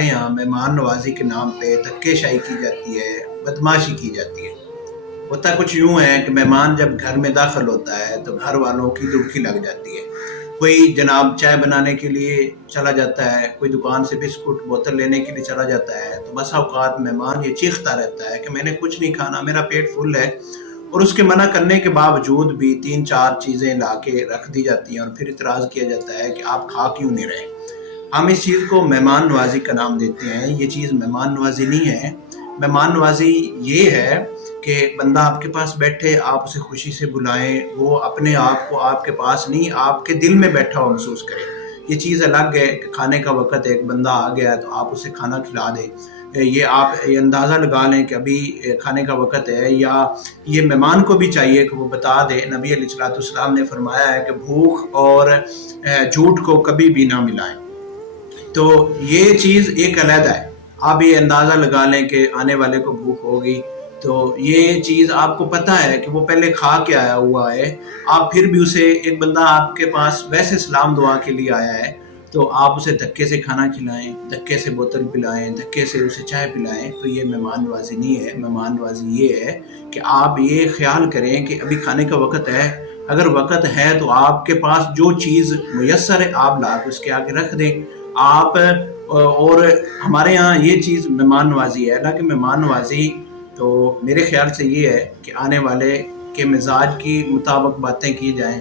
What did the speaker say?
ہمارے یہاں مہمان نوازی کے نام پہ دھکے شاہی کی جاتی ہے، بدماشی کی جاتی ہے۔ ہوتا کچھ یوں ہے کہ مہمان جب گھر میں داخل ہوتا ہے تو گھر والوں کی دبکی لگ جاتی ہے۔ کوئی جناب چائے بنانے کے لیے چلا جاتا ہے، کوئی دکان سے بسکٹ بوتل لینے کے لیے چلا جاتا ہے، تو بسا اوقات مہمان یہ چیختا رہتا ہے کہ میں نے کچھ نہیں کھانا، میرا پیٹ فل ہے، اور اس کے منع کرنے کے باوجود بھی 3-4 چیزیں لا کے رکھ دی جاتی ہیں اور پھر اعتراض کیا جاتا ہے کہ آپ کھا کیوں نہیں رہے۔ ہم اس چیز کو مہمان نوازی کا نام دیتے ہیں۔ یہ چیز مہمان نوازی نہیں ہے۔ مہمان نوازی یہ ہے کہ بندہ آپ کے پاس بیٹھے، آپ اسے خوشی سے بلائیں، وہ اپنے آپ کو آپ کے پاس نہیں آپ کے دل میں بیٹھا ہوا محسوس کرے۔ یہ چیز الگ ہے کہ کھانے کا وقت ایک بندہ آ گیا تو آپ اسے کھانا کھلا دیں، یہ آپ یہ اندازہ لگا لیں کہ ابھی کھانے کا وقت ہے، یا یہ مہمان کو بھی چاہیے کہ وہ بتا دے۔ نبی علیہ الصلوۃ والسلام نے فرمایا ہے کہ بھوک اور جھوٹ کو کبھی بھی نہ ملائیں۔ تو یہ چیز ایک علیحدہ ہے۔ آپ یہ اندازہ لگا لیں کہ آنے والے کو بھوک ہوگی، تو یہ چیز آپ کو پتہ ہے کہ وہ پہلے کھا کے آیا ہوا ہے، آپ پھر بھی اسے، ایک بندہ آپ کے پاس ویسے سلام دعا کے لیے آیا ہے تو آپ اسے دھکے سے کھانا کھلائیں، دھکے سے بوتل پلائیں، دھکے سے اسے چائے پلائیں، تو یہ مہمان نوازی نہیں ہے۔ مہمان نوازی یہ ہے کہ آپ یہ خیال کریں کہ ابھی کھانے کا وقت ہے، اگر وقت ہے تو آپ کے پاس جو چیز میسر ہے آپ لا کے اس کے آگے رکھ دیں آپ۔ اور ہمارے ہاں یہ چیز مہمان نوازی ہے، حالانکہ مہمان نوازی تو میرے خیال سے یہ ہے کہ آنے والے کے مزاج کی مطابق باتیں کی جائیں،